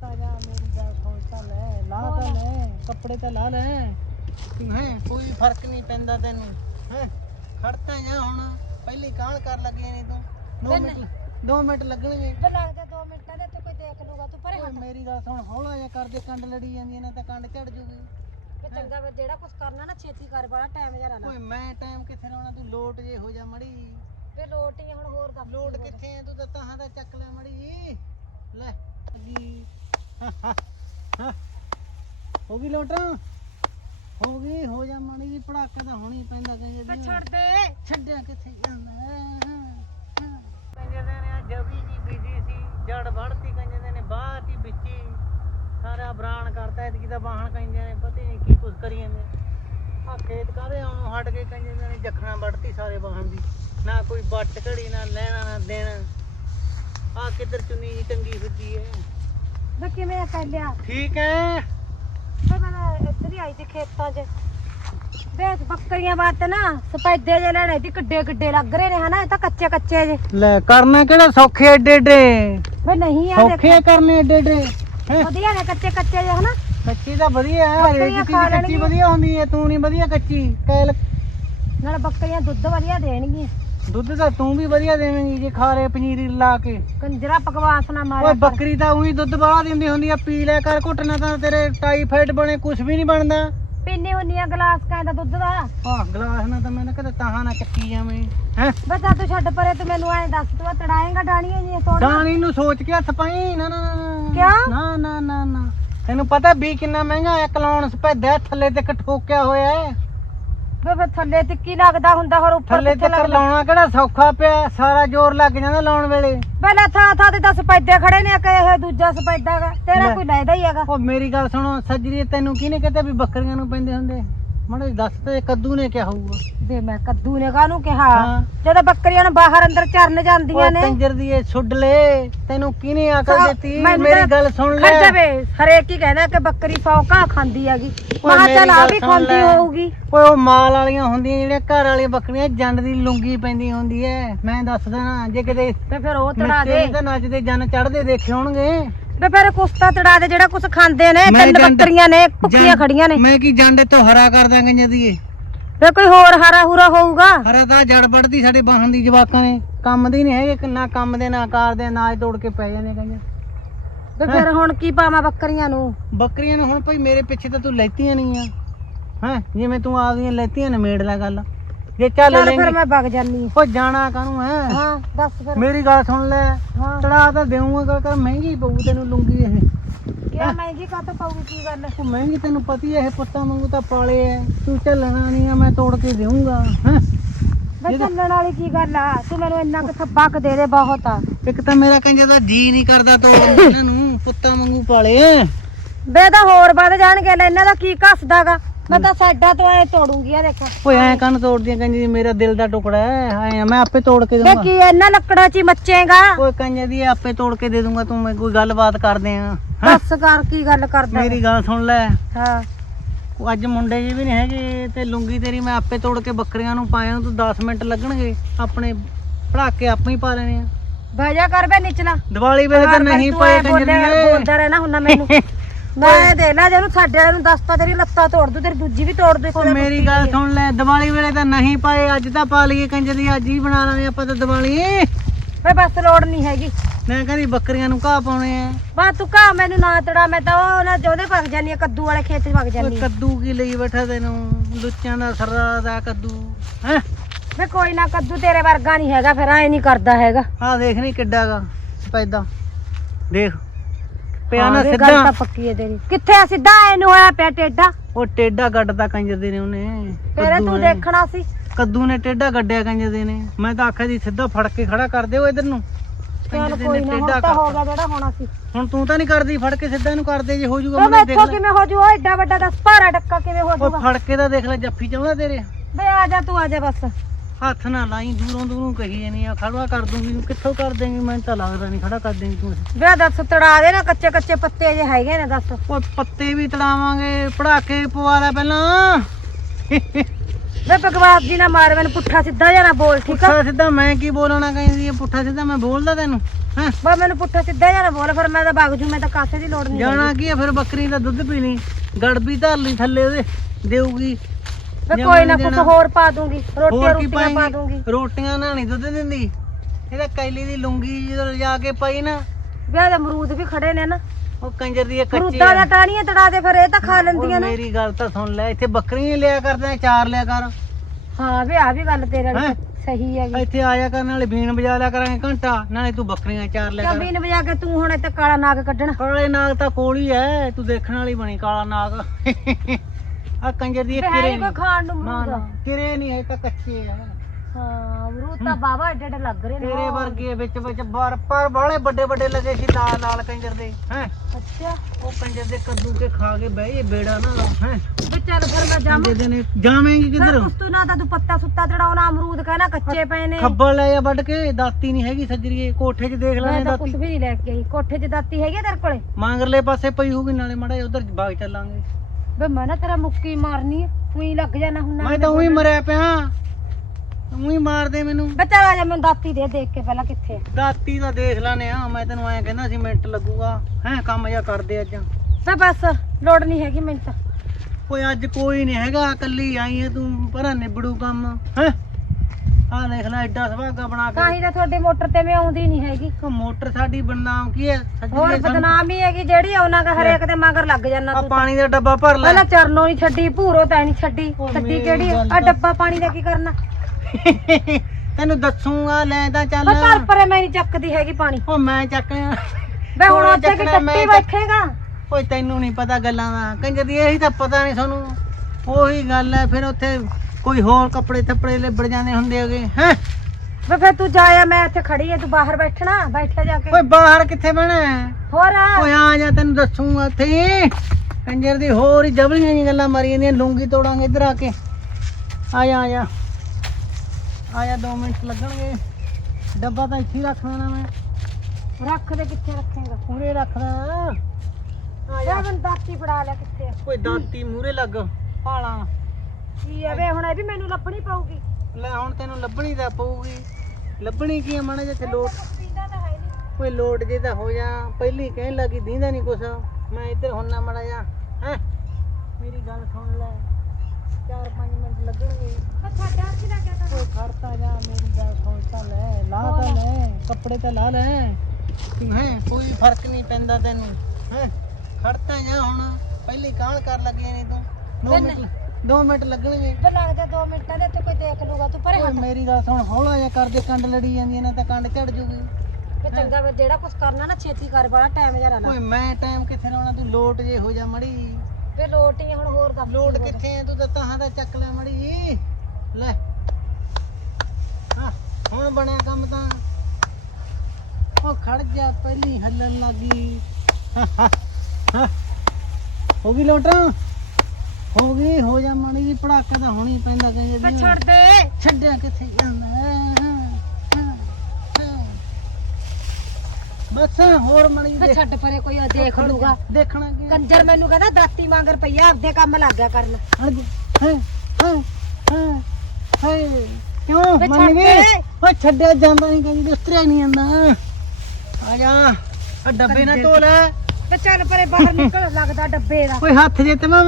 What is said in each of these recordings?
ਤਾਂ ਜਾ ਮੇਰੀ ਗੱਲ ਸੁਣ ਤਾਂ ਲੈ ਲਾ ਤਾਂ ਲੈ ਕੱਪੜੇ ਤਾਂ ਲਾ ਲੈ। ਤੂੰ ਹੈ? ਕੋਈ ਫ਼ਰਕ ਨਹੀਂ ਪੈਂਦਾ ਤੈਨੂੰ। ਹੈ? ਖੜਤਾ ਜਾ ਹੁਣ? ਪਹਿਲੀ ਕਾਹਲ ਕਰ ਲੱਗੀ ਨਹੀਂ ਤੂੰ? 2 ਮਿੰਟ 2 ਮਿੰਟ ਲੱਗਣਗੇ। ਤੇ ਲੱਗਦਾ 2 ਮਿੰਟਾਂ ਦੇ ਤੇ ਕੋਈ ਦੇਖ ਲੂਗਾ ਤੂੰ ਪਰੇ ਓਏ ਮੇਰੀ ਗੱਲ ਸੁਣ ਹੌਲਾ ਜਿਹਾ ਕਰਦੇ ਕੰਡ ਲੜੀ ਜਾਂਦੀਆਂ ਨੇ ਤਾਂ ਕੰਡ ਝੜ ਜੂਗੀ। ਤੇ ਚੰਗਾ ਵੇ ਜਿਹੜਾ ਕੁਝ ਕਰਨਾ ਨਾ ਛੇਤੀ ਕਰ ਬੜਾ ਟਾਈਮ ਜਰਾ ਲਾ। ਓਏ ਮੈਂ ਟਾਈਮ ਕਿੱਥੇ ਲਾਉਣਾ? ਤੂੰ ਲੋਟ ਜੇ ਹੋ ਜਾ ਮੜੀ। ਵੇ ਲੋਟ ਹੀ ਆ, ਹੁਣ ਹੋਰ ਦੱਸ ਲੋਟ ਕਿੱਥੇ ਆ? ਤੂੰ ਤਾਂ ਦਾ ਚੱਕ ਲੈ ਮੜੀ ਜੀ। ਲੈ ਜੀ ਹਾਂ, ਗਈ ਲੋਟਾਂ? ਹੋ ਗਈ ਹੋ ਜਾ ਮੜੀ ਜੀ ਪੜਾਕਾ ਤਾਂ ਹੋਣੀ ਪੈਂਦਾ ਕਹਿੰਦੇ ਦੀ ਛੱਡ ਦੇ। ਛੱਡਿਆ ਕਿੱਥੇ ਜਾਂਦਾ? ਕਹਿੰਦੇ ਨੇ ਜਵੀ ਜੀ ਬੀਜੀ ਸੀ ਜੜ ਵੜਤੀ ਕਹਿੰਦੇ ਨੇ ਬਾਤ ਹੀ ਵਿੱਚੀ। ਸਾਰਾ ਬਰਾਨ ਕਰਤਾ ਐਤਕੀ ਦਾ ਬਾਹਣ ਕਹਿੰਦੇ ਨੇ ਪਤਾ ਨਹੀਂ ਕੀ ਕੁਝ ਕਰੀ ਜਾਂਦੇ। ਆ ਖੇਤ ਕਾਦੇ ਆਉਣੋਂ ਹਟ ਕੇ ਕਹਿੰਦੇ ਨੇ ਜਖਣਾ ਵੜਤੀ ਸਾਰੇ ਬਾਹਣ ਦੀ। ਨਾ ਕੋਈ ਬੱਟ ਘੜੀ ਨਾ ਲੈਣਾ ਨਾ ਦੇਣਾ। ਆ ਕਿੱਧਰ ਚੁੰਨੀ ਜੀ ਟੰਗੀ ਫਿਰਦੀ ਕਿਵੇਂ ਕਰ ਲਿਆ ਠੀਕ ਹੈ ਵੇ ਮੈਂ ਇੱਧਰ ਹੀ ਆਈ ਸੀ ਖੇਤਾਂ 'ਚ। ਵੇ ਬੱਕਰੀਆਂ ਬਾਤ ਨਾ ਸਪੈਦੇ ਜੇ ਲੈਣੇ ਸੀ ਕਿੱਡੇ ਕਿੱਡੇ ਲੱਗ ਰਹੇ ਨੇ ਹਨਾ? ਇਹ ਤਾਂ ਕੱਚੇ ਕੱਚੇ ਜੇ। ਲੈ ਕਰਨਾ ਕਿਹੜਾ ਸੌਖੇ ਏਡੇ ਏਡੇ ਵੇ ਨਹੀਂ ਆ ਸੌਖੇ ਕਰਨੇ ਏਡੇ ਏਡੇ ਹੈਂ? ਵਧੀਆ ਨੇ ਕੱਚੇ ਕੱਚੇ ਜੇ ਹਨਾ? ਕੱਚੀ ਤਾਂ ਵਧੀਆ ਹੈ ਹਰੇਕ ਬੱਕਰੀਆਂ ਚੀਜ਼ ਖਾ ਕੱਚੀ ਲੈਣਗੀਆਂ। ਵਧੀਆ ਹੁੰਦੀ ਹੈ ਤੂੰ ਨਹੀਂ ਵਧੀਆ ਕੱਚੀ ਕੈਲ। ਨਾਲ ਬੱਕਰੀਆਂ ਦੁੱਧ ਵਧੀਆ ਦੇਣਗੀਆਂ। ਦੁੱਧ ਤਾਂ ਤੂੰ ਵੀ ਵਧੀਆ ਦੇਵੇਂਗੀ ਜੇ ਖਾਰੇ ਪਨੀਰੀ ਲਾ ਕੇ। ਕੰਜਰਾ ਪਕਵਾਸ ਨਾ ਓਏ ਮਾਰਿਆ ਕਰ। ਬੱਕਰੀ ਤਾਂ ਉਹੀ ਦੁੱਧ ਬਾਹਲਾ ਦਿੰਦੀ ਹੁੰਦੀ ਆ ਪੀ ਲਿਆ ਕਰ ਘੁੱਟਣਾ ਤਾਂ ਤੇਰੇ ਟਾਈਫਾਈਡ ਬਣੇ ਕੁਝ ਵੀ ਨਹੀਂ ਬਣਦਾ। ਪੀਨੀ ਹੁੰਨੀ ਆ ਗਲਾਸ ਕਹਿੰਦਾ ਦੁੱਧ ਦਾ? ਆਹ ਗਲਾਸ ਨਾਲ ਤਾਂ ਮੈਂ ਨਾ ਕਦੇ ਤਾਹਾਂ ਨਾ ਚੱਕੀ ਜਾਵੇਂ। ਹੈ? ਵੇ ਤਾਂ ਛੱਡ ਪਰੇ ਤੂੰ ਮੈਨੂੰ ਐਂ ਦੱਸ ਤੂੰ ਆਹ ਤੜਾਏਂਗਾ ਡਾਣੀਆਂ ਜੀ ਤੋੜ ਦਾਣੀ ਨੂੰ ਸੋਚ ਕੇ ਹੱਥ ਪਾਈ ਨਾ ਨਾ ਨਾ, ਨਾ ਕਿਉਂ? ਨਾ ਨਾ ਨਾ ਨਾ। ਤੈਨੂੰ ਪਤਾ ਵੀ ਕਿੰਨਾ ਮਹਿੰਗਾ ਹੈ ਕਲੌਣ ਸਪੈਦਾ ਥੱਲੇ ਤੇ ਠੋਕਿਆ ਹੋਇਆ ਹੈ। ਵੇ ਥੱਲੇ ਤੇ ਕੀ ਲੱਗਦਾ ਹੁੰਦਾ ਹੋਰ ਉੱਪਰ ਥੱਲੇ ਕਿੱਥੇ ਤੇ ਲੱਗਦਾ? ਲਾਉਣਾ ਕਿਹੜਾ ਸੌਖਾ ਪਿਆ ਸਾਰਾ ਜ਼ੋਰ ਲੱਗ ਜਾਂਦਾ ਲਾਉਣ ਵੇਲੇ। ਪਹਿਲਾਂ ਥਾਂ ਥਾਂ ਤੇ 10 ਪੈਦੇ ਖੜੇ ਨੇ ਕਿ ਇਹ ਦੂਜਾ ਸਪੈਦਾ ਗਾ ਤੇਰਾ ਲੈ। ਕੋਈ ਲੈਦਾ ਹੀ ਹੈਗਾ। ਉਹ ਮੇਰੀ ਗੱਲ ਸੁਣੋ ਸੱਜਰੀ ਤੈਨੂੰ ਕਿਹਨੇ ਕਹਤੇ ਵੀ ਬੱਕਰੀਆਂ ਨੂੰ ਪੈਂਦੇ ਹੁੰਦੇ? ਮੜੇ ਦੱਸ ਤੇ ਕੱਦੂ ਨੇ ਕਿਹਾ ਹੋਊਗਾ। ਵੇ ਮੈਂ ਕੱਦੂ ਨੇ ਕਾਹਨੂੰ ਕਿਹਾ? ਹਾਂ। ਜਦੋਂ ਬੱਕਰੀਆਂ ਨੂੰ ਬਾਹਰ ਅੰਦਰ ਚਰਨ ਜਾਂਦੀਆਂ ਉਹ ਨੇ। ਕੰਜਰ ਦੀ ਇਹ ਛੁੱਡ ਲੈ ਤੈਨੂੰ ਕਿਹਨੇ ਅਕਲ ਸੌ- ਦਿੱਤੀ? ਮੈਨੂੰ ਮੇਰੀ ਤਾਂ- ਗੱਲ ਸੁਣ ਖੜ ਲੈ। ਜਾਵੇ। ਹਰੇਕ ਹੀ ਕਹਿੰਦਾ ਕਿ ਬੱਕਰੀ ਸੌ ਘਾਹ ਖਾਂਦੀ ਹੈਗੀ। ਓਏ ਮਾ ਮੇਰੀ ਚੱਲ ਆ ਗੱਲ ਵੀ ਸੁਣ ਖਾਂਦੀ ਲੈ। ਹੋਊਗੀ। ਓਏ ਉਹ ਮਾਲ ਵਾਲੀਆਂ ਹੁੰਦੀਆਂ ਜਿਹੜੀਆਂ ਘਰ ਵਾਲੀਆਂ ਬੱਕਰੀਆਂ ਜੰਡ ਦੀ ਲੁੰਗੀ ਪੈਂਦੀ ਹੁੰਦੀ ਐ। ਮੈਂ ਦੱਸਦਾ ਨਾ ਜੇ ਕਿਤੇ ਤੇ ਫਿਰ ਉਹ ਤੜਾ ਦੇ। ਤਾਂ ਨੱਚਦੇ ਜਨ ਚੜਦੇ ਦੇਖੇ ਹੋਣਗੇ। ਵੇ ਫਿਰ ਕੁਸਤਾ ਤੜਾ ਦੇ ਜਿਹੜਾ ਕੁਝ ਖਾਂਦੇ ਨੇ ਮੈਂ ਤਿੰਨ ਜੰਡ- ਬੱਕਰੀਆਂ ਨੇ ਭੁੱਖੀਆਂ ਜੰਡ- ਖੜੀਆਂ ਨੇ। ਮੈਂ ਕੀ ਜੰਡ ਤੋਂ ਹਰਾ ਕਰ ਦਾਂਗੇ ਜਦੀਏ ਵੇ ਕੋਈ ਹੋਰ ਹਰਾ ਹੁਰਾ ਹੋਊਗਾ? ਹਰਾ ਤਾਂ ਜੜ ਵੜਦੀ ਸਾਡੇ ਬਾਹਨ ਦੀ ਜਵਾਕਾਂ ਨੇ। ਕੰਮ ਦੇ ਨਹੀਂ ਹੈਗੇ ਕਿ ਨਾ ਕੰਮ ਦੇ ਨਾ ਕਾਰ ਦੇ ਨਾ ਤੋੜ ਕੇ ਪੈ ਜਾਂਦੇ ਕਹਿੰਦੇ ਵੇ ਫਿਰ ਹੁਣ ਕੀ ਪਾਵਾਂ ਬੱਕਰੀਆਂ ਨੂੰ? ਬੱਕਰੀਆਂ ਨੂੰ ਹੁਣ ਭਾਈ ਮੇਰੇ ਪਿੱਛੇ ਤਾਂ ਤੂੰ ਲੈਤੀਆਂ ਨਹੀਂ ਆ। ਹੈ? ਜਿਵੇਂ ਤੂੰ ਆਪਦੀਆਂ ਲੈਤੀਆਂ ਨਿਮੇੜ ਲੈ ਗੱਲ। ਜੇ ਚੱਲ ਚੱਲ ਫਿਰ ਲੈਂਗੇ। ਮੈਂ ਵਗ ਜਾਨੀ। ਉਹ ਜਾਣਾ ਕਾਹਨੂੰ ਹੈ ਹਾਂ ਦੱਸ ਫਿਰ। ਮੇਰੀ ਗੱਲ ਸੁਣ ਲੈ। ਹਾਂ। ਤੜਾ ਤਾਂ ਦੇਊਂਗਾ ਕਰ ਮਹਿੰਗੀ ਪਊ ਤੈਨੂੰ ਲੁੰਗੀ ਇਹ। ਕਿਆ ਮਹਿੰਗੀ ਕਾਤੋਂ ਪਾਉਗੀ ਕੀ ਗੱਲ? ਉਹ ਮਹਿੰਗੀ ਤੈਨੂੰ ਪਤੀ ਹੈ ਇਹ ਪੁੱਤਾਂ ਵਾਂਗੂ ਤਾਂ ਪਾਲੇ ਐ। ਤੂੰ ਚੱਲਣਾ ਨਹੀਂ ਆ ਮੈਂ ਤੋੜ ਕੇ ਦੇਊਂਗਾ ਹੈਂ? ਵੇ ਚੱਲਣ ਵਾਲੀ ਕੀ ਗੱਲ ਆ? ਤੂੰ ਮੈਨੂੰ ਇੰਨਾ ਕੁ ਥੱਬਾ ਕ ਦੇ ਦੇ ਬਹੁਤ। ਆ ਇੱਕ ਤਾਂ ਮੇਰਾ ਕੰਜਾ ਦਾ ਜੀ ਨਹੀਂ ਕਰਦਾ ਤੋੜਨ ਨੂੰ ਇਹਨਾਂ ਨੂੰ ਪੁੱਤਾਂ ਵਾਂਗੂ ਪਾਲੇ ਵੇ ਤਾਂ ਹੋਰ ਵੱਧ ਜਾਣਗੇ ਲੈ ਇਹਨਾਂ ਦਾ ਕੀ ਘਸਦਾਗਾ? ਮੈਂ ਤਾਂ ਸਾਡਾ ਤੋਂ ਐ ਤੋੜੂੰਗੀ ਆ ਦੇਖ। ਓਏ ਐ ਕੰਨ ਤੋੜਦੀਆਂ ਕੰਜੀ ਮੇਰਾ ਦਿਲ ਦਾ ਟੁਕੜਾ ਹੈ ਐ ਮੈਂ ਆਪੇ ਤੋੜ ਕੇ ਵੇ ਦਊਂਗਾ ਕੀ ਇਹਨਾਂ ਲੱਕੜਾਂ 'ਚ ਹੀ ਮੱਚੇਗਾ? ਓਏ ਕੰਜੇ ਦੀ ਆਪੇ ਤੋੜ ਕੇ ਦੇ ਦੂੰਗਾ ਤੂੰ ਮੈਂ ਕੋਈ ਗੱਲਬਾਤ ਕਰਦੇ ਆ। ਦੱਸ ਕਰ ਕੀ ਗੱਲ ਕਰਦਾ ਮੇਰੀ ਗੱਲ ਸੁਣ ਲੈ। ਹਾਂ। ਉਹ ਅੱਜ ਮੁੰਡੇ ਜੀ ਵੀ ਨਹੀਂ ਹੈਗੇ ਤੇ ਲੁੰਗੀ ਤੇਰੀ ਮੈਂ ਆਪੇ ਤੋੜ ਕੇ ਬੱਕਰੀਆਂ ਨੂੰ ਪਾਇਆ ਤੂੰ 10 ਮਿੰਟ ਲੱਗਣਗੇ ਆਪਣੇ ਪੜਾਕੇ ਆਪੇ ਹੀ ਪਾ ਲੈਣੇ ਆ। ਬਹਿ ਜਾ ਕਰ ਵੇ ਨਿਚਲਾ। ਦੀਵਾਲੀ ਵੇਲੇ ਤਾਂ ਨਹੀਂ ਪਏ ਕੰਜਰ ਬੋਲਦਾ ਰਹਿਣਾ ਹੁੰਦਾ ਮੈਨੂੰ। ਮੈਂ ਦੇ ਲੈ ਜਿਹਨੂੰ ਸਾਡੇ ਵਾਲੇ ਨੂੰ ਦੱਸਤਾ ਤੇਰੀ ਲੱਤਾਂ ਤੋੜ ਦੂ ਤੇਰੀ ਦੂਜੀ ਵੀ ਤੋੜ ਦੂ ਉਹ ਮੇਰੀ ਗੱਲ ਸੁਣ ਲੈ ਦੀਵਾਲੀ ਵੇਲੇ ਤਾਂ ਨਹੀਂ ਪਾਏ ਅੱਜ ਤਾਂ ਪਾ ਲਈਏ ਕੰਜਰ ਦੀ ਅੱਜ ਹੀ ਬਣਾ ਲਾਂਗੇ ਆਪਾਂ ਤਾਂ ਦੀਵਾਲੀ। ਵੇ ਬਸ ਲੋੜ ਨਹੀਂ ਹੈਗੀ। ਮੈਂ ਕਹਿੰਦੀ ਬੱਕਰੀਆਂ ਨੂੰ ਘਾਹ ਪਾਉਣੇ ਆ। ਬਾ ਤੂੰ ਕਾ ਮੈਨੂੰ ਨਾ ਤੜਾ ਮੈਂ ਤਾਂ ਉਹ ਨਾ ਉਹਦੇ ਵਗ ਜਾਨੀ ਆ ਕੱਦੂ ਵਾਲੇ ਖੇਤ 'ਚ ਜਾਨੀ ਆ। ਕੱਦੂ ਕੀ ਲਈ ਬੈਠਾ ਤੈਨੂੰ? ਲੁੱਚਾਂ ਦਾ ਸਰਰਾ ਦਾ ਕੱਦੂ ਹੈ? ਕੋਈ ਨਾ ਕੱਦੂ ਤੇਰੇ ਵਰਗਾ ਨਹੀਂ ਹੈਗਾ ਫਿਰ ਐ ਨਹੀਂ ਕਰਦਾ ਹੈਗਾ। ਆਹ ਦੇਖ ਨਹੀਂ ਕਿੱਡਾਗਾ ਸਪੈਦਾ। ਦੇਖ। ਪਿਆ ਨਾ ਹਾਂ, ਇਹ ਗੱਲ ਸਿੱਧਾ। ਤਾਂ ਪੱਕੀ ਹੈ ਤੇਰੀ। ਕਿੱਥੇ ਆ ਸਿੱਧਾ? ਐ ਨੂੰ ਹੋਇਆ ਪਿਆ ਟੇਡਾ। ਉਹ ਟੇਡਾ ਗੱਡਦਾ ਕੰਜਰ ਦੇ ਨੇ ਉਹਨੇ। ਤੇਰੇ ਕੱਦੂ ਤੂੰ ਨੇ। ਦੇਖਣਾ ਸੀ। ਕੱਦੂ ਨੇ ਟੇਡਾ ਗੱਡਿਆ ਕੰਜਰ ਦੇ ਨੇ। ਮੈਂ ਤਾਂ ਆਖਿਆ ਜੀ ਸਿੱਧਾ ਫੜ ਕੇ ਖੜਾ ਕਰ ਦਿਓ ਇਧਰ ਨੂੰ। ਕੰਜਰ ਚੱਲ ਦੇ ਕੋਈ ਨੇ ਨਾ ਹੁਣ ਟੇਢਾ ਤਾਂ ਹੋ ਕਰਤਾ। ਗਿਆ ਜਿਹੜਾ ਹੋਣਾ ਸੀ। ਹੁਣ ਤੂੰ ਤਾਂ ਨਹੀਂ ਕਰਦੀ ਫੜ ਕੇ ਸਿੱਧਾ ਇਹਨੂੰ ਕਰਦੇ ਜੇ ਹੋ ਜਾਊਗਾ ਤੇ ਮੈਂ ਦੇਖ ਮੈਥੋਂ ਲੈ। ਕਿਵੇਂ ਹੋ ਜੂ ਉਹ ਏਡਾ ਵੱਡਾ ਦੱਸ ਭਾਰਾ ਡੱਕਾ ਕਿਵੇਂ ਹੋ ਉਹ ਜੂਗਾ। ਫੜ ਕੇ ਤਾਂ ਦੇਖ ਲੈ ਜੱਫੀ ਚਾਹੁੰਦਾ ਤੇਰੇ। ਆ ਜਾ ਤੂੰ ਆ ਜਾ ਬਸ। ਹੱਥ ਨਾ ਲਾਈ ਦੂਰੋਂ ਦੂਰੋਂ ਕਹੀ ਜਾਨੀ ਆ ਖੜਾ ਕਰ ਦੂੰਗੀ ਕਿੱਥੋਂ ਕਰ ਦੇਂਗੀ ਮੈਨੂੰ ਤਾਂ ਲੱਗਦਾ ਨਹੀਂ ਖੜਾ ਕਰ ਦੇਂਗੀ ਤੂੰ ਵੇ ਦੱਸ ਤੜਾ ਦੇ ਨਾ ਕੱਚੇ ਕੱਚੇ ਪੱਤੇ ਜੇ ਹੈਗੇ ਨੇ ਦੱਸ। ਓਏ ਪੱਤੇ ਵੀ ਤੜਾਵਾਂਗੇ ਪੜਾਕੇ ਪਵਾ ਲੈ ਪਹਿਲਾਂ। ਵੇ ਭਗਵਾਨ ਜੀ ਨਾ ਮਾਰ ਮੈਨੂੰ ਪੁੱਠਾ ਸਿੱਧਾ ਨਾ ਬੋਲ ਠੀਕ ਆ? ਪੁੱਠਾ ਸਿੱਧਾ ਮੈਂ ਕੀ ਬੋਲਣਾ ਕਹਿੰਦੀ ਹੈ ਪੁੱਠਾ ਸਿੱਧਾ ਮੈਂ ਬੋਲਦਾ ਤੈਨੂੰ ਹਾਂ? ਬਾ ਮੈਨੂੰ ਪੁੱਠਾ ਸਿੱਧਾ ਨਾ ਬੋਲ ਫਿਰ ਮੈਂ ਤਾਂ ਭੱਗ ਜੂ ਮੈਂ ਤਾਂ ਕਾਸੇ ਦੀ ਲੋੜ ਨਹੀਂ ਜਾਣਾ ਕੀ ਹੈ ਫਿਰ ਬੱਕਰੀ ਦਾ ਦੁੱਧ ਪੀਣੀ ਗੜਬੀ ਧਰ ਲਈ ਥੱਲੇ ਉਹਦੇ ਦੇਊਗੀ। ਵੇ ਕੋਈ ਨਾ ਨੀ ਦੇਣਾ। ਹੋਰ ਪਾ ਦੂੰਗੀ ਰੋਟੀਆਂ ਹੋਰ ਕੀ ਰੋਟੀਆਂ ਪਾ ਪਾਏਂਗੀ ਦੂੰਗੀ। ਰੋਟੀਆਂ ਨਾਲ ਨਹੀਂ ਦੁੱਧ ਦਿੰਦੀ। ਇਹਦਾ ਕੈਲੀ ਦੀ ਲੁੰਗੀ ਜਦੋਂ ਲਿਜਾ ਕੇ ਪਾਈ ਨਾ ਵੇ ਇਹਦੇ ਅਮਰੂਦ ਵੀ ਖੜੇ ਨੇ ਨਾ। ਉਹ ਕੰਜਰ ਦੀ ਇਹ ਕੱਚੀ ਅਮਰੂਦਾਂ ਦਾ ਟਾਣੀਆਂ ਤੜਾ ਦੇ ਫਿਰ ਇਹ ਤਾਂ ਖਾ ਲੈਂਦੀਆਂ ਨੇ। ਮੇਰੀ ਗੱਲ ਤਾਂ ਸੁਣ ਲੈ ਇੱਥੇ ਬੱਕਰੀਆਂ ਹੀ ਲਿਆ ਕਰਦੇ ਆ ਚਾਰ ਲਿਆ ਕਰ। ਹਾਂ ਵੇ ਆ ਵੀ ਗੱਲ ਤੇਰੇ ਹੈਂ? ਸਹੀ ਹੈਗੀ। ਇੱਥੇ ਆਇਆ ਕਰਨ ਨਾਲੇ ਬੀਨ ਵਜਾ ਲਿਆ ਕਰਾਂਗੇ ਘੰਟਾ ਨਾਲੇ ਤੂੰ ਬੱਕਰੀਆਂ ਚਾਰ ਲਿਆ ਕਰ। ਬੀਨ ਵਜਾ ਕੇ ਤੂੰ ਹੁਣ ਇੱਥੇ ਕਾਲਾ ਨਾਗ ਕੱਢਣਾ? ਕਾਲੇ ਨਾਗ ਤਾਂ ਕੋਲ ਹੀ ਐ ਤੂੰ ਦੇਖਣ ਵਾਲੀ ਬਣੀ ਕਾਲਾ ਨਾਗ। ਆ ਕੰਜਰ ਦੀ ਇਹ ਵੇ ਹੈ ਕਿਰੇ ਨੀ। ਕੋਈ ਨੀ। ਖਾਣ ਨੂੰ ਨਾ ਅਮਰੂਦ ਨਾ ਕਿਰੇ ਨਹੀਂ ਹੈ ਤਾਂ ਕੱਚੇ ਆ। ਹਾਂ ਅਮਰੂਦ ਤਾਂ ਬਾਬਾ ਏਡੇ ਏਡੇ ਲੱਗ ਰਹੇ ਨੇ। ਤੇਰੇ ਵਰਗੇ ਵਿੱਚ ਵਿੱਚ ਬਾਰ ਪਰ ਬਾਲੇ ਵੱਡੇ ਵੱਡੇ ਲੱਗੇ ਸੀ ਲਾਲ ਲਾਲ ਕੰਜਰ ਦੇ ਹੈ। ਅੱਛਾ। ਉਹ ਕੰਜਰ ਦੇ ਕੱਦੂ ਕੇ ਖਾ ਕੇ ਬਹਿ ਜੇ ਬੇੜਾ ਨਾ ਹੈ। ਵੇ ਚੱਲ ਫਿਰ ਮੈਂ ਜਾਵਾਂ। ਕੰਜਰ ਦੇ ਨੇ ਜਾਵੇਂਗੀ ਫਿਰ ਕਿੱਧਰ? ਉਸ ਤੋਂ ਨਾ ਤਾਂ ਤੂੰ ਪੱਤਾ ਸੁੱਤਾ ਤੜਾਉਣਾ ਅਮਰੂਦ ਕਹਿਣਾ ਕੱਚੇ ਪਏ ਨੇ। ਖੱਬਲ ਲੈ ਜਾ ਵੱਢ ਕੇ ਦਾਤੀ ਨਹੀਂ ਹੈਗੀ ਸੱਜਰੀਏ ਕੋਠੇ 'ਚ ਦੇਖ ਮੈਂ ਲੈਣੇ ਤਾਂ ਕੁਝ ਦਾਤੀ। ਵੀ ਨਹੀਂ ਲੈ ਕੇ ਆਈ। ਕੋਠੇ 'ਚ ਦਾਤੀ ਹੈਗੀ ਆ ਤੇਰੇ ਕੋਲੇ? ਮਾਂਗਰਲੇ ਪਾਸੇ ਪਈ ਹੋਊਗੀ ਨਾਲੇ ਮੜਾ ਉਧਰ ਬਾਗ ਚੱਲਾਂਗੇ। ਵੇ ਮੈਂ ਨਾ ਤੇਰਾ ਮੁੱਕੀ ਮਾਰਨੀ ਹੀ ਲੱਗ ਜਾਣਾ ਹੁਣ ਮੈਂ ਤਾਂ ਉਹੀ ਮਰਿਆ ਪਿਆ। ਉਹੀ ਮਾਰਦੇ ਮੈਨੂੰ। ਬੱਚਾ ਆ ਜਾ ਮੈਨੂੰ ਦਾਤੀ ਦੇ ਦੇਖ ਕੇ ਪਹਿਲਾਂ ਕਿੱਥੇ ਦਾਤੀ ਦਾ ਦੇਖ ਲੈਨੇ ਆ ਮੈਂ ਤੈਨੂੰ ਐਂ ਕਹਿੰਦਾ ਸੀ ਮਿੰਟ ਲੱਗੂਗਾ। ਹੈ ਕੰਮ ਜਿਹਾ ਕਰਦੇ ਅੱਜ। ਵੇ ਬਸ ਲੋੜ ਨਹੀਂ ਹੈਗੀ ਮੈਨੂੰ ਤਾਂ ਓਏ ਅੱਜ ਕੋਈ ਨਹੀਂ ਹੈਗਾ ਕੱਲੀ ਆਈ ਹੈ ਤੂੰ ਪਰ ਨਿਬੜੂ ਕੰਮ। ਹੈ? ਆ ਦੇਖ ਲੈ ਐਡਾ ਸੁਭਾਗਾ ਬਣਾ ਤਾਂ ਕੇ ਹੀ ਤਾਂ ਤੁਹਾਡੀ ਮੋਟਰ ਤੇ ਮੈਂ ਆਉਂਦੀ ਨਹੀਂ ਹੈਗੀ। ਇੱਕ ਮੋਟਰ ਸਾਡੀ ਬਦਨਾਮ ਕੀ ਹੈ? ਹੋਰ ਸੱਜਰੀਏ ਸਾਨੂੰ ਬਦਨਾਮ ਹੀ ਹੈਗੀ ਜਿਹੜੀ ਉਹਨਾਂ ਦਾ ਹਰੇਕ ਦੇ ਮਗਰ ਲੱਗ ਜਾਣਾ ਆ ਤੂੰ ਪਾਣੀ ਦਾ ਡੱਬਾ ਭਰ ਲੈ। ਪਹਿਲਾਂ ਚਰਨੋਂ ਨਹੀਂ ਛੱਡੀ ਭੂਰੋ ਤਾਂ ਨਹੀਂ ਛੱਡੀ। ਉਹ ਛੱਡੀ ਮੇਰੀ ਕਿਹੜੀ ਆ? ਗੱਲ ਆਹ ਤਾਂ- ਡੱਬਾ ਪਾਣੀ ਦਾ ਕੀ ਕਰਨਾ? ਤੈਨੂੰ ਦੱਸੂਗਾ ਲੈ ਤਾਂ ਚੱਲ। ਉਹ ਚੱਲ ਪਰੇ ਮੈਂ ਨਹੀਂ ਚੱਕਦੀ ਹੈਗੀ ਪਾਣੀ। ਓ ਮੈਂ ਚੱਕਿਆ ਵੇ ਹੁਣ ਥੋੜ੍ਹਾ ਉੱਥੇ ਕੀ ਚੱਕਣਾ, ਮੈਂ ਟੱਟੀ ਚੱਕ- ਬੈਠੇਗਾ? ਓਏ ਤੈਨੂੰ ਨਹੀਂ ਪਤਾ ਗੱਲਾਂ ਦਾ। ਕੰਜਰ ਦੀ ਇਹੀ ਤਾਂ ਪਤਾ ਨਹੀਂ ਸਾਨੂੰ। ਉਹੀ ਗੱਲ ਹੈ ਫਿਰ ਉੱਥੇ ਕੋਈ ਹੋਰ ਕੱਪੜੇ ਥੱਪੜੇ ਲਿਬੜ ਜਾਂਦੇ ਹੁੰਦੇ ਹੈਗੇ? ਹੈ? ਵੇ ਫਿਰ ਤੂੰ ਜਾਇਆ ਮੈਂ ਇੱਥੇ ਖੜੀ ਐ ਤੂੰ ਬਾਹਰ ਬੈਠਣਾ ਬੈਠਿਆ ਜਾ ਕੇ। ਓਏ ਬਾਹਰ ਕਿੱਥੇ ਬਹਿਣਾ ਹੈ? ਹੋਰ ਓਏ ਆ ਜਾ ਤੈਨੂੰ ਦੱਸੂਗਾ ਹੀ। ਕੰਜਰ ਦੀ ਹੋਰ ਹੀ ਜਬਲੀਆਂ ਜੀ ਗੱਲਾਂ ਮਾਰੀ ਜਾਂਦੀਆਂ ਲੂੰਗੀ ਤੋੜਾਂਗੇ ਇੱਧਰ ਆ ਕੇ। ਆ ਜਾ ਆ ਜਾ। ਆ ਜਾ 2 ਮਿੰਟ ਲੱਗਣਗੇ। ਡੱਬਾ ਤਾਂ ਇੱਥੇ ਹੀ ਰੱਖ ਦੇਣਾ ਮੈਂ। ਰੱਖ ਦੇ ਕਿੱਥੇ ਰੱਖੇਗਾ? ਪੂਰੇ ਰੱਖਦਾ ਆ ਜਾ। ਜਾ ਮੈਨੂੰ ਦਾਤੀ ਫੜਾ ਲੈ ਕਿੱਥੇ ਆ? ਕੋਈ ਦਾਤੀ ਮੂਰੇ ਲੱਗ ਪਾਲਾ ਕੀ ਆ ਵੇ ਹੁਣ ਇਹ ਵੀ ਮੈਨੂੰ ਲੱਭਣੀ ਪਊਗੀ। ਲੈ ਹੁਣ ਤੈਨੂੰ ਲੱਭਣੀ ਤਾਂ ਪਊਗੀ। ਲੱਭਣੀ ਕੀ ਆ ਮਾੜਾ ਜਿਹਾ ਇੱਥੇ ਲੋਟ ਪੀਂਦਾ ਤਾਂ ਹੈ ਨਹੀਂ ਕੋਈ ਲੋਟ ਜੇ ਤਾਂ ਹੋ ਜਾ। ਪਹਿਲੀ ਕਹਿਣ ਲੱਗੀ ਦੀਂਦਾ ਨਹੀਂ ਕੁਛ। ਮੈਂ ਇੱਧਰ ਹੁੰਨਾ ਮਾੜਾ ਜਾ ਹੈ? ਮੇਰੀ ਗੱਲ ਸੁਣ ਲੈ। 4-5 ਮਿੰਟ ਲੱਗਣਗੇ। ਮੈਂ ਸਾਡਾ ਕੀ ਲੱਗਿਆ ਤਾਂ ਕੋਈ ਖੜਤਾ ਜਾ ਮੇਰੀ ਗੱਲ ਸੁਣ ਤਾਂ ਲੈ। ਲਾ ਤਾਂ ਲੈ ਕੱਪੜੇ ਤਾਂ ਲਾ ਲੈ। ਤੂੰ ਹੈ? ਕੋਈ ਫ਼ਰਕ ਨਹੀਂ ਪੈਂਦਾ ਤੈਨੂੰ। ਹੈ? ਖੜਤਾ ਜਾ ਹੁਣ। ਪਹਿਲੀ ਕਾਹਲ ਕਰ ਲੱਗੀ ਨਹੀਂ ਤੂੰ? 2 ਫਿਰ ਮਿੰਟ 2 ਮਿੰਟ ਲੱਗਣਗੇ। ਤੇ ਲੱਗਦਾ 2 ਮਿੰਟਾਂ ਦੇ ਇੱਥੇ ਕੋਈ ਦੇਖ ਲੂਗਾ ਤੂੰ ਪਰੇ ਓਏ ਹਟ। ਮੇਰੀ ਗੱਲ ਸੁਣ ਹੌਲਾ ਜਿਹਾ ਕਰਦੇ ਕੰਡ ਲੜੀ ਜਾਂਦੀ ਨਾ ਤਾਂ ਕੰਡ ਝੜ ਜੂਗੀ। ਤੇ ਚੰਗਾ ਵੇ ਜਿਹੜਾ ਕੁਝ ਕਰਨਾ ਨਾ ਛੇਤੀ ਕਰ ਬੜਾ ਟਾਈਮ ਜਰਾ ਲਾ ਓਏ ਮੈਂ ਟਾਈਮ ਕਿੱਥੇ ਲਾਉਣਾ? ਤੂੰ ਲੋਟ ਜੇ ਹੋ ਜਾ ਮੜੀ। ਵੇ ਲੋਟ ਹੀ ਆ, ਹੁਣ ਹੋਰ ਦੱਸ ਲੋਟ ਕੀ। ਕਿੱਥੇ ਆ? ਤੂੰ ਤਾਂ ਦਾ ਚੱਕ ਲੈ ਮੜੀ ਜੀ। ਲੈ। ਹਾਂ ਹੁਣ ਬਣਿਆ ਕੰਮ ਤਾਂ। ਉਹ ਖੜ ਜਾ ਪਹਿਲੀ ਹੱਲਣ ਲੱਗੀ ਹੋ ਗਈ ਲੋਟਾਂ? ਹੋ ਗਈ ਹੋ ਜਾ ਮੜੀ ਜੀ ਪੜਾਕਾ ਤਾਂ ਹੋਣੀ ਪੈਂਦਾ ਕਹਿੰਦੇ ਤੇ ਛੱਡ ਦੇ। ਛੱਡਿਆ ਕਿੱਥੇ ਜਾਂਦਾ। ਬਸ ਹੋਰ ਮਣੀ ਤੇ ਛੱਡ ਪਰੇ ਕੋਈ ਆ ਦੇਖ ਲੂਗਾ। ਦੇਖਣਾ ਕੀ ਕੰਜਰ ਮੈਨੂੰ ਕਹਿੰਦਾ ਦਾਤੀ ਮੰਗਰ ਪਈਆ ਆਪਦੇ ਕੰਮ ਲੱਗ ਗਿਆ ਕਰਨ। ਹਟ ਜਾ ਹਾਂ ਹਾਂ ਹਾਂ ਹਾਏ ਕਿਉਂ ਵੇ ਮੰਨ ਛੱਡ ਗਏ? ਦੇ। ਓ ਛੱਡਿਆ ਜਾਂਦਾ ਨਹੀਂ ਕਹਿੰਦੀ ਉਤਰਿਆ ਨਹੀਂ ਜਾਂਦਾ। ਆ ਜਾ ਆ ਡੱਬੇ ਨਾ ਧੋ ਲੈ। ਤੇ ਚੱਲ ਪਰੇ ਬਾਹਰ ਨਿਕਲ ਲੱਗਦਾ ਡੱਬੇ ਦਾ। ਕੋਈ ਹੱਥ ਜੇ ਤਮਾ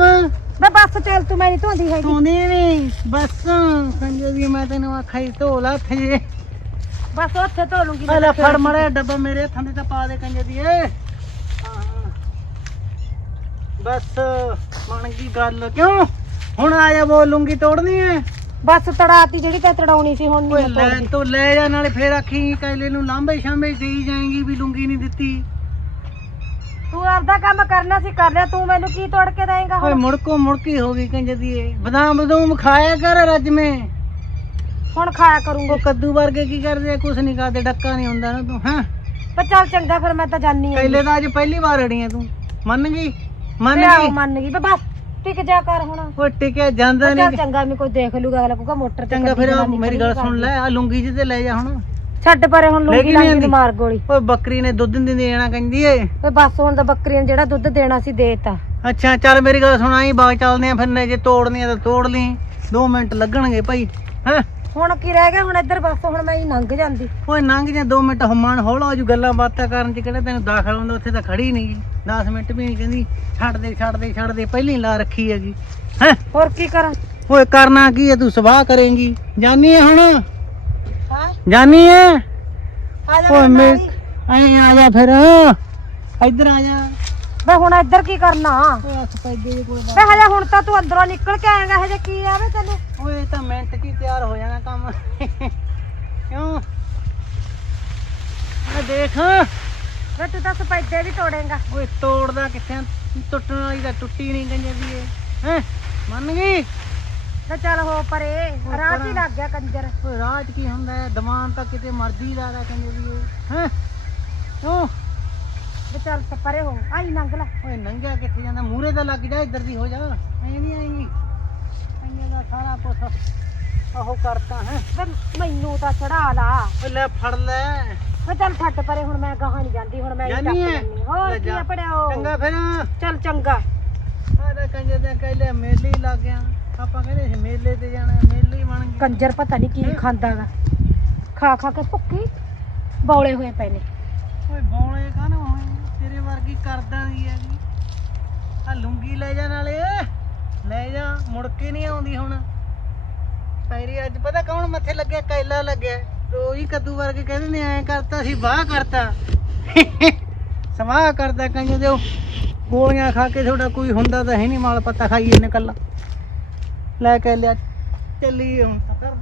ਵੇ ਬੱਸ ਚੱਲ ਤੂੰ ਮੈਂ ਨਹੀਂ ਧੋਂਦੀ ਹੈਗੀ। ਧੋਨੇ ਨਹੀਂ ਬਸ ਕੰਜੇ ਦੀ ਮੈਂ ਤੈਨੂੰ ਆਖਾਈ ਧੋ ਲਾ ਜੇ ਬਸ ਉੱਥੇ ਧੋ ਲੂੰਗੀ ਆ ਲੈ ਫੜ ਮੜਿਆ ਡੱਬਾ ਮੇਰੇ ਹੱਥਾਂ ਦੇ ਤਾਂ ਪਾ ਦੇ ਕੰਜੇ ਦੀ ਏ। ਬਸ ਬਣ ਗਈ ਗੱਲ। ਕਿਉਂ? ਹੁਣ ਆ ਜਾ ਬੋਲੂੰਗੀ ਤੋੜਨੀ ਐ ਬਸ ਤੜਾਤੀ ਜਿਹੜੀ ਤੇ ਤੜਾਉਣੀ ਸੀ ਹੁਣ ਓਏ ਨਹੀਂ ਲੈ ਤੂੰ ਲੈ ਜਾ ਨਾਲੇ ਫੇਰ ਆਖੀ ਕੈਲੇ ਨੂੰ ਲਾਂਬੇ ਸ਼ਾਂਬੇ ਦੇਈ ਜਾਏਗੀ ਵੀ ਲੁੰਗੀ ਨਹੀਂ ਦਿੱਤੀ। ਤੂੰ ਆਪਦਾ ਕੰਮ ਕਰਨਾ ਸੀ ਕਰ ਲਿਆ ਤੂੰ ਮੈਨੂੰ ਕੀ ਤੋੜ ਕੇ ਦੇਂਗਾ ਓਏ ਹੁਣ? ਮੁੜਕੋ ਮੁੜਕੀ ਹੋ ਗਈ ਕੰਜ ਦੀ ਏ ਬਦਾਮ ਬਦੂਮ ਖਾਇਆ ਕਰ ਰੱਜਵੇਂ ਹੁਣ ਖਾਇਆ ਕਰੂੰਗਾ। ਉਹ ਕੱਦੂ ਵਰਗੇ ਕੀ ਕਰਦੇ ਆ? ਕੁਛ ਨਹੀਂ ਕਰਦੇ ਡੱਕਾ ਨਹੀਂ ਹੁੰਦਾ ਨਾ ਤੂੰ ਹਾਂ? ਪਰ ਚੱਲ ਚੰਗਾ ਫਿਰ ਮੈਂ ਤਾਂ ਜਾਨੀ ਆ। ਕੈਲੇ ਤਾਂ ਅੱਜ ਪਹਿਲੀ ਵਾਰ ਅੜੀ ਆ ਤੂੰ। ਮੰਨ ਗਈ? ਮੰਨ ਗਈ? ਮੰਨ ਗਈ ਬਸ ਟਿਕ ਜਾ ਕਰ ਹੁਣ। ਓ ਟਿਕਿਆ ਜਾਂਦਾ ਚੱਲ ਨਹੀਂ ਚੰਗਾ ਮੈਂ ਕੋਈ ਦੇਖ ਲੂਗਾ ਅਗਲਾ ਕਹੂਗਾ ਮੋਟਰ ਤੇ ਚੰਗਾ ਫਿਰ ਮੇਰੀ ਗੱਲ ਸੁਣ। ਲੈ ਆ ਲੁੰਗੀ ਜਿਹੀ ਤੇ ਲੈ ਜਾ ਹੁਣ। ਛੱਡ ਪਰੇ ਹੁਣ ਲੈ ਲੂੰਗੀ ਕੇ ਨਹੀਂ ਲਾਂਗੀ ਮਾਰ ਗੋਲੀ। ਓਏ ਬੱਕਰੀ ਨੇ ਦੁੱਧ ਨਹੀਂ ਦੇਣਾ ਕਹਿੰਦੀ ਏ। ਵੇ ਬਸ ਹੁਣ ਤਾਂ ਬੱਕਰੀਆਂ ਨੂੰ ਜਿਹੜਾ ਦੁੱਧ ਦੇਣਾ ਸੀ ਦੇਤਾ। ਅੱਛਾ ਚੱਲ ਮੇਰੀ ਗੱਲ ਸੁਣ ਆਈ ਬਾਗ ਚੱਲਦੇ ਆ ਫਿਰ ਨੇ ਜੇ ਤੋੜਨੀ ਆ ਤਾਂ ਤੋੜ ਲਈ 2 ਮਿੰਟ ਲੱਗਣਗੇ ਭਾਈ ਹੈਂ? ਹੁਣ ਕੀ ਰਹਿ ਗਿਆ ਹੁਣ ਇੱਧਰ ਬਸ ਹੁਣ ਮੈਂ ਹੀ ਲੰਘ ਜਾਂਦੀ। ਓਏ ਲੰਘ ਜਾ 2 ਮਿੰਟ ਹਮਾਨ ਹੌਲਾ ਹੋ ਜੂ ਗੱਲਾਂ ਬਾਤਾਂ ਕਰਨ ਚ ਕਿਹੜਾ ਤੈਨੂੰ ਦਾਖਲ ਹੁੰਦਾ ਉੱਥੇ ਤਾਂ ਖੜੀ ਨਹੀਂ 10 ਮਿੰਟ ਵੀ ਨਹੀਂ ਕਹਿੰਦੀ ਛੱਡ ਦੇ ਛੱਡ ਦੇ ਛੱਡ ਦੇ ਪਹਿਲੀ ਲਾ ਰੱਖੀ ਹੈਗੀ ਹੈਂ? ਹੋਰ ਕੀ ਕਰਾਂ? ਓਏ ਕਰਨਾ ਕੀ ਹੈ ਤੂੰ ਸਵਾਹ ਕਰੇਂਗੀ। ਜਾਨੀ ਹੈ ਹੁਣ? ਹਾਂ ਜਾਨੀ ਆ ਜਾ ਓਏ ਮੈਂ। ਐਂ ਆ ਜਾ ਫਿਰ। ਇੱਧਰ ਆ ਜਾ। ਵੇ ਹੁਣ ਇੱਧਰ ਕੀ ਕਰਨਾ? ਓਏ ਹੱਥ ਪੈਦੇ ਦੇ ਕੋਲ ਵੇ ਹਜੇ ਹੁਣ ਤਾਂ ਤੂੰ ਅੰਦਰੋਂ ਨਿਕਲ ਕੇ ਆਏਗਾ ਹਜੇ ਕੀ ਆਵੇ ਤੈਨੂੰ? ਓਏ ਇਹ ਤਾਂ ਮਿੰਟ ਹੀ ਤਿਆਰ ਹੋ ਜਾਣਾ ਕੰਮ। ਕਿਉਂ? ਆ ਦੇਖ। ਵੇ ਤੂੰ ਤਾਂ ਸਪੈਦੇ ਵੀ ਤੋੜੇਗਾ। ਓਏ ਤੋੜਦਾ ਕਿੱਥੇ? ਟੁੱਟਣ ਵਾਲੀ ਤਾਂ ਟੁੱਟੀ ਨਹੀਂ ਗੰਜੇ ਦੀ ਇਹ। ਹੈ? ਮੰਨ ਗਈ? ਵੇ ਚੱਲ ਹੋ ਪਰੇ। ਰਾਹ 'ਚ ਹੀ ਲੱਗ ਗਿਆ ਕੰਜਰ। ਓਏ ਰਾਹ 'ਚ ਕੀ ਹੁੰਦਾ ਹੈ? ਤਾਂ ਕਿਤੇ ਮਰਦੀ ਦਾ ਦਾ ਕਹਿੰਦੇ ਵੀ ਇਹ ਹੈ? ਵੇ ਚੱਲ ਤੇ ਪਰੇ ਹੋ ਆਈ ਲੰਘ ਲੈ। ਓਏ ਨੰਗਿਆ ਕਿੱਥੇ ਜਾਂਦਾ? ਮੂਰੇ ਦਾ ਲੱਗ ਜਾ ਇੱਧਰ ਦੀ ਹੋ ਜਾ। ਐ ਨਹੀਂ ਆਏਗੀ ਐਨੇ ਦਾ ਸਾਰਾ ਕੁਛ ਆਹੋ ਕਰਤਾ ਹੈ? ਵੇ ਮੈਨੂੰ ਤਾਂ ਚੜਾ ਲਾ। ਓਏ ਲੈ ਫੜ ਲੈ। ਵੇ ਚੱਲ ਛੱਡ ਪਰੇ ਹੁਣ ਮੈਂ ਗਾਹਾਂ ਨਹੀਂ ਜਾਂਦੀ ਹੁਣ ਮੈਂ ਜਾਨੀ ਹੈ ਹੋਰ ਲੈ ਕੀ ਜਾ। ਆ ਪੜਿਓ ਚੰਗਾ ਫਿਰ। ਚੱਲ ਚੰਗਾ। ਆਦਾ ਕੰਜੇ ਦੇ ਕਹਿਲੇ ਮੇਲੇ ਹੀ ਲੱਗ ਗਿਆ। ਆਪਾਂ ਕਹਿੰਦੇ ਸੀ ਮੇਲੇ ਤੇ ਜਾਣਾ ਮੇਲੇ ਹੀ ਬਣ ਕੰਜਰ ਪਤਾ ਨਹੀਂ ਕੀ ਖਾਂਦਾਗਾ। ਖਾ ਖਾ ਕੇ ਭੁੱਖੀ ਬੌਲੇ ਹੋਏ ਪਏ ਨੇ। ਓਏ ਬੌਲੇ ਕਾਹਨੂੰ ਹੋਏ? ਤੇਰੇ ਵਰਗੀ ਕਰਦਾਂ ਦੀ ਹੈਗੀ। ਆ ਲੁੰਗੀ ਲੈ ਜਾ ਨਾਲੇ। ਲੈ ਜਾ ਮੁੜ ਕੇ ਨਹੀਂ ਆਉਂਦੀ ਹੁਣ। ਪੈਰੀ ਅੱਜ ਪਤਾ ਕੌਣ ਮੱਥੇ ਲੱਗਿਆ ਕੈਲਾ ਲੱਗਿਆ। ਰੋਈ ਕੱਦੂ ਵਰਗੇ ਕਹਿੰਦੇ ਨੇ ਐ ਕਰਤਾ ਸੀ ਬਾਹ ਕਰਤਾ। ਸਵਾਹ ਕਰਦਾ ਕਹਿੰਦੇ ਦੇ। ਉਹ ਗੋਲੀਆਂ ਖਾ ਕੇ ਤੁਹਾਡਾ ਕੋਈ ਹੁੰਦਾ ਤਾਂ ਹੈ ਨਹੀਂ ਮਾਲ ਪੱਤਾ ਖਾਈਏ ਨੇ ਕੱਲਾ ਲੈ ਕੇ ਲਿਆ। ਚੱਲੀ ਹੁਣ ਤਾਂ ਕਰ